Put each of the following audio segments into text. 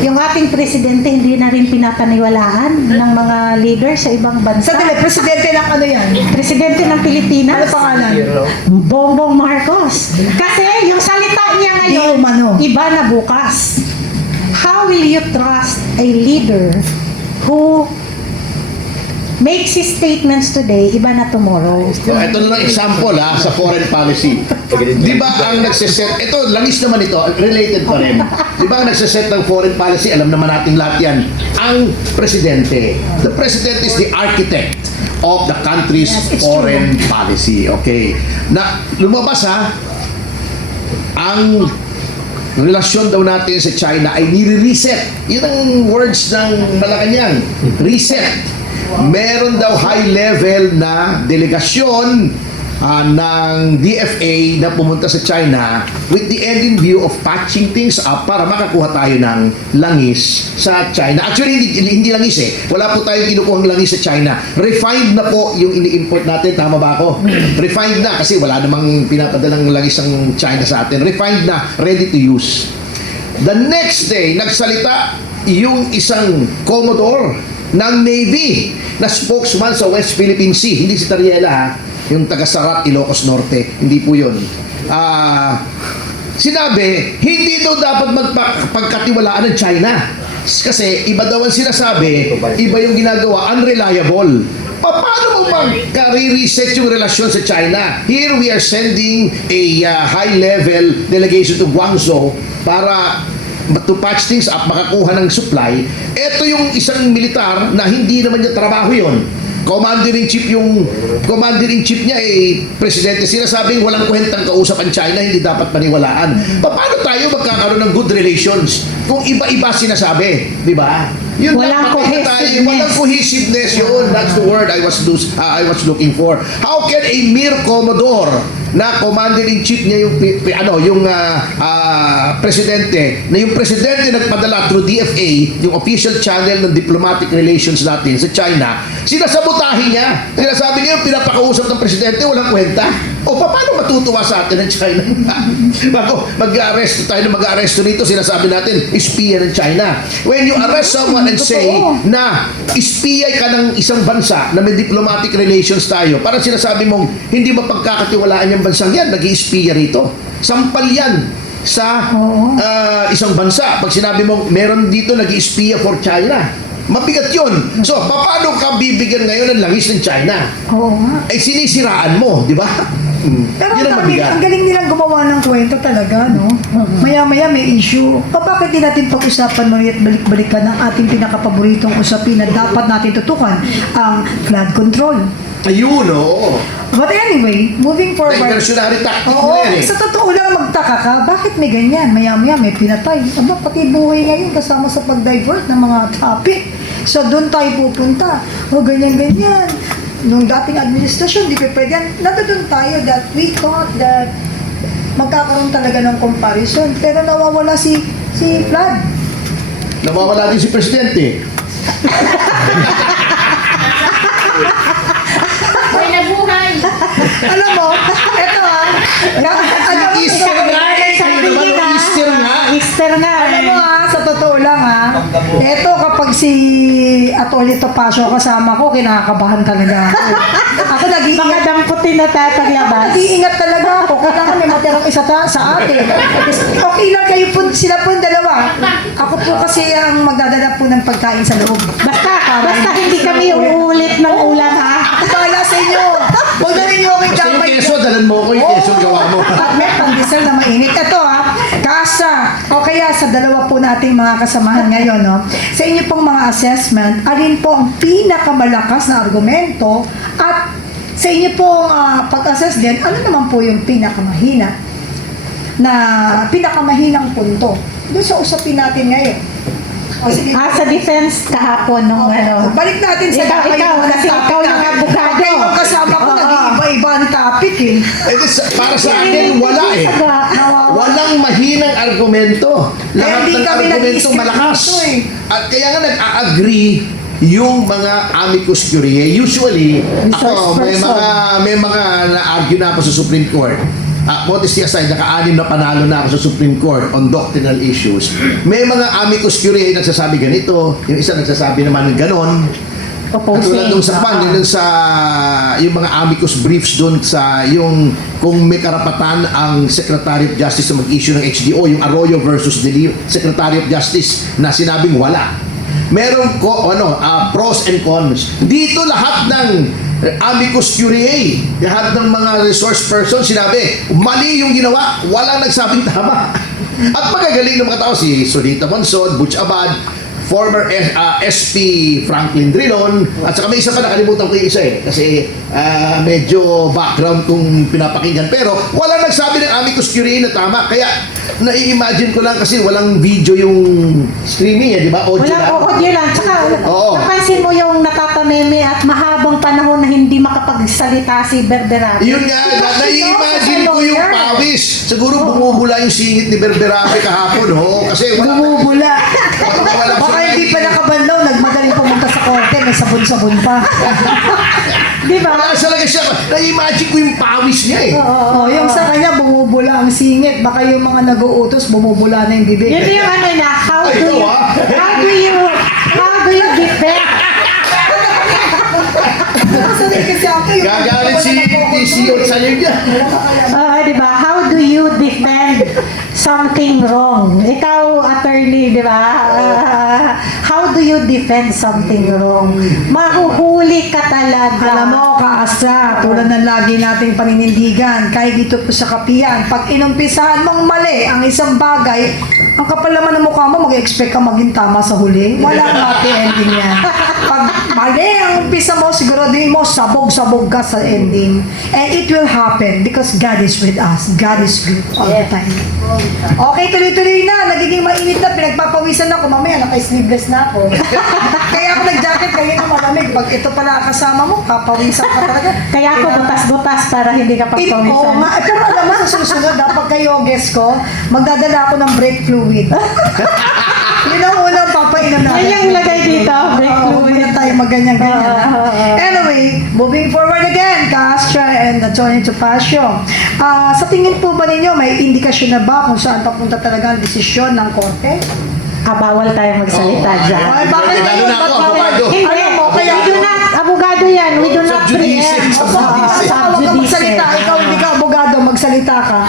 Yung ating presidente hindi na rin pinapaniwalaan ng mga leader sa ibang bansa. Sa presidente ng ano yan? Presidente ng Ano Pilipinas, pangalan? Bongbong Marcos. Kasi yung salita niya ngayon, Di umano. iba na bukas. How will you trust a leader who makes his statements today, iba na tomorrow? So, ito na lang example sa foreign policy. Di ba ang nagsiset, ito, langis naman ito, related pa rin. Di ba ang nagsiset ng foreign policy, alam naman natin lahat yan, ang presidente. The president is the architect of the country's Yes, it's foreign policy. Okay. Na lumabas ang relasyon daw natin sa China ay nire-reset. Yun ang words ng Malacanang. Reset. Meron daw high level na delegasyon ng DFA na pumunta sa China with the end in view of patching things up para makakuha tayo ng langis sa China. Actually, hindi langis Wala po tayong kinukuhang langis sa China. Refined na po yung ini-import natin. Tama ba ako? Refined na kasi wala namang pinapadalang langis ng China sa atin. Refined na, ready to use. The next day, nagsalita yung isang Commodore ng Navy na spokesman sa West Philippine Sea. Hindi si Tariela yung taga-Sarat, Ilocos Norte. Hindi po yun. Sinabi, hindi daw dapat magpagkatiwalaan ng China. Kasi iba daw ang sinasabi, iba yung ginagawa, unreliable. Paano mo magka-reset yung relasyon sa China? Here we are sending a high-level delegation to Guangzhou para to patch things up, makakuha ng supply. Ito yung isang militar na hindi naman niya trabaho yon. Commander-in-chief niya presidente. Sinasabing walang kwentang kausap ang China, hindi dapat paniwalaan. Paano tayo magkakaroon ng good relations kung iba-iba sinasabi? Di ba? Yun Walang cohesiveness. Walang cohesiveness yun. That's the word I was looking for. How can a mere Commodore na commander-in-chief niya yung presidente, na yung presidente nagpadala through DFA, yung official channel ng diplomatic relations natin sa China, sinasabotahin niya. Sinasabi niya yung pinapakausap ng presidente, walang kwenta. O paano matutuwa sa atin ng China? Bago mag-arresto tayo, mag-arresto nito, sinasabi natin, espiya ng China. When you arrest someone and say na espiya ka ng isang bansa na may diplomatic relations tayo, parang sinasabi mong hindi mapagkakatiwalaan yung bansang yan, nag-i-espiya rito. Sampal yan sa isang bansa. Pag sinabi mong meron dito nag-i-espiya for China, mabigat yun. So, paano ka bibigyan ngayon ng langis ng China? Oo nga. Sinisiraan mo, di ba? Pero Yun ang mabigat. ang galing nilang gumawa ng kwento talaga, no? Maya-maya may issue. Bakit di natin pag-usapan muli at balik-balikan ng ating pinakapaboritong usapin na dapat natin tutukan, ang flood control. Ayun, oo. But anyway, moving forward. Diversionary tactic Oo, mo yan sa totoo lang magtaka ka, bakit may ganyan? Maya-maya may pinatay. Aba, pati buhay ngayon kasama sa pag-divert ng mga topic. So, doon tayo pupunta. O, ganyan-ganyan. Nung dating administrasyon, di pa pwede yan. Nandun tayo that we thought that magkakaroon talaga ng comparison. Pero nawawala si Vlad. Nawawala din si Presidente. May nabuhay. Alam mo, eto Easter nga Easter nga. Easter nga. Alam mo sa totoo lang eto kapag si Atty. Topacio kasama ko, kinakabahan talaga ako. Ako nag-iingat. Mga damputin na tapaglabas. Nag-iingat talaga ako. Kailangan may matirang isa sa atin. Okay lang kayo po, sila po yung dalawa. Ako po kasi ang magdadala po ng pagkain sa loob. Basta hindi kami uulit ng ulam Bahala sa inyo. Huwag na ninyo akong Basta yung damay. keso, dalan mo ko yung keso gawa mo. At may pandesal na mainit. Ito kasa, o kaya sa dalawa po nating mga kasamahan ngayon, no? Sa inyo pong mga assessment, alin po ang pinakamalakas na argumento at sa inyo pong pag-assess din, ano naman po yung pinakamahinang punto doon sa usapin natin ngayon. O, sige. sa defense kahapon nung Balik natin sa ikaw kasi ikaw yung abogado. Yung kasama ko, nag-iiba-iba ang topic Para sa akin, wala Walang mahinang argumento. Lahat Hindi ng kami argumentong nag-i-script malakas. dito At kaya nga nag-a-agree yung mga amicus curiae. Usually, ako, may mga na-argue na ako sa Supreme Court. modesty aside, naka-anim na panalo na ako sa Supreme Court on doctrinal issues. May mga amicus curiae nagsasabi ganito, yung isa nagsasabi naman ng ganon. Katulad nung sa yung mga amicus briefs doon sa yung kung may karapatan ang Secretary of Justice na mag-issue ng HDO, yung Arroyo versus the Secretary of Justice na sinabing wala. Merong pros and cons. Dito lahat ng amicus curiae, lahat ng mga resource person sinabi, mali yung ginawa, walang nagsabing tama. At magagaling ng mga tao, si Solita Monsod, Butch Abad, former SP Franklin Drilon, at saka may isa pa, nakalimutan ko yung isa kasi medyo background kung pinapakinggan, pero wala nagsabi ng amicus curiae na tama. Kaya nai-imagine ko lang kasi walang video yung streaming di ba? Audio Wala, lang. audio lang. Tsaka, Oo. napansin mo yung natatameme at mahabang panahon na hindi makapagsalita si Berberabi. Yun nga, nai-imagine ko yung pawis. Siguro bumubula yung singit ni Berberabe kahapon, kasi wala. Bumubula. Wala Baka hindi pa nakabanlaw, nagmadaling pumunta sa korte, may sabon-sabon pa. Di ba? Wala talaga siya. Na-imagine ko yung pawis niya Yung sa kanya, bumubula ang singit. Baka yung mga nag-uutos, bumubula na yung bibig. Yun yung na, how do you defend? Gagalit si TCO sa'yo niya. Di ba? How do you defend something wrong? Ikaw, attorney, di ba? How do you defend something wrong? Mahuhuli ka talaga. Alam mo, kaasa, tulad ng lagi nating paninindigan, kahit dito po sa kapiyan, pag inumpisahan mong mali ang isang bagay, ang kapal naman ng mukha mo, mag-expect ka maging tama sa huli. Walang happy ending yan. Pag mali ang umpisa mo, siguraduhin mo, sabog-sabog ka sa ending. And it will happen because God is with us. God is good all the time. Okay, tuloy-tuloy na. Nagiging mainit na. Pinagpapawisan ako. Mamaya, naka-sleeveless na ako. Kaya ako nag-jacket kayo na malamig. Pag ito pala kasama mo, papawisan ka talaga. Kaya ako butas-butas para hindi ka Oo pagpawisan. nga. Pero alam mo, sa susunod, dapat kayo, guest ko, magdadala ako ng brake fluid. Yun ang unang papainom natin. Ay, yung lagay dito, brake Oo, fluid. huwag na tayo magganyan-ganyan. Anyway, moving forward again, Castra and Attorney Topacio. Sa tingin po ba ninyo, may indikasyon na ba kung saan papunta talaga ang desisyon ng korte? Bawal tayo magsalita Oo, dyan. Ay, bakit Lalo na ako, abogado. Hindi, Alam mo, kaya- we do not, abogado yan, we do not Subjudice, preempt. subjudice. Saka huwag ka magsalita. Ikaw, hindi ka abogado, magsalita ka.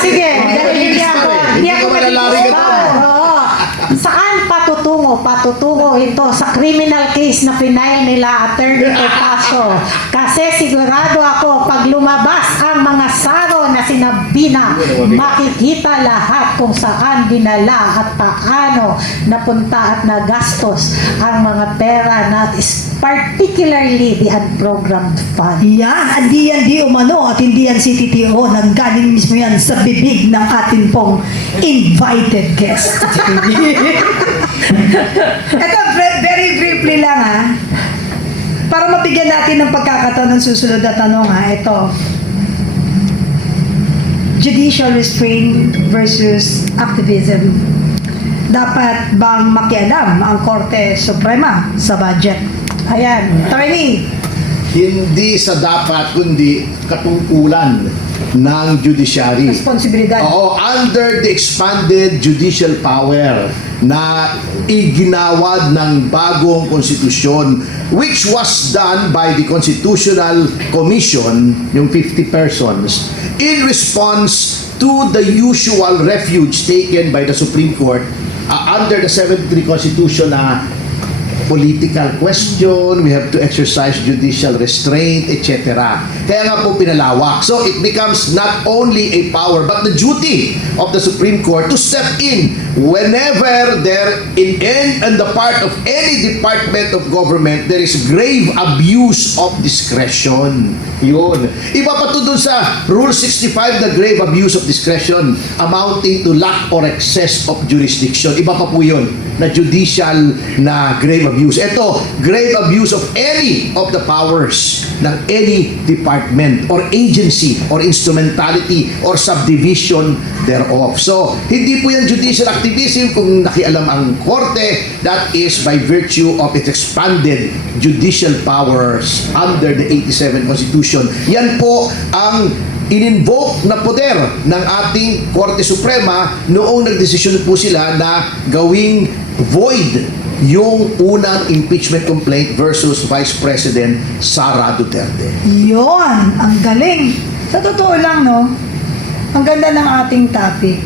Sige, hindi ako. Hindi ka malalaring ito. Oo. Saan patutungo? Patutungo ito sa criminal case na final nila Attorney Topacio. Kasi sigurado ako, pag lumabas ang mga saro na sinabi na, makikita lahat kung saan dinala at paano napunta at nagastos ang mga pera na is particularly the unprogrammed fund. Yan, hindi yan di umano at hindi yan CTTO. Nanggaling mismo yan sa bibig ng ating pong invited guest. Ito, very briefly lang para mabigyan natin ng pagkakataon ng susunod na tanong ito. Judicial restraint versus activism. Dapat bang makialam ang Korte Suprema sa budget? Ayan, attorney. Hindi sa dapat, kundi katungkulan ng judiciary. Responsibilidad. Oo, under the expanded judicial power na iginawad ng bagong konstitusyon, which was done by the Constitutional Commission, yung 50 persons, in response to the usual refuge taken by the Supreme Court under the 73 Constitution na political question, we have to exercise judicial restraint, etc. Kaya nga po pinalawak. So it becomes not only a power but the duty of the Supreme Court to step in whenever there in the part of any department of government there is grave abuse of discretion. Yun. Iba pa to dun sa Rule 65, the grave abuse of discretion amounting to lack or excess of jurisdiction. Iba pa po yun na judicial na grave abuse. Ito, grave abuse of any of the powers ng any department or agency or instrumentality or subdivision thereof. So, hindi po yan judicial activism kung nakialam ang korte. That is by virtue of its expanded judicial powers under the 87 Constitution. Yan po ang in-invoke na poder ng ating Korte Suprema noong nagdesisyon po sila na gawing void yung unang impeachment complaint versus Vice President Sara Duterte. Yon, ang galing. Sa totoo lang, no, ang ganda ng ating topic.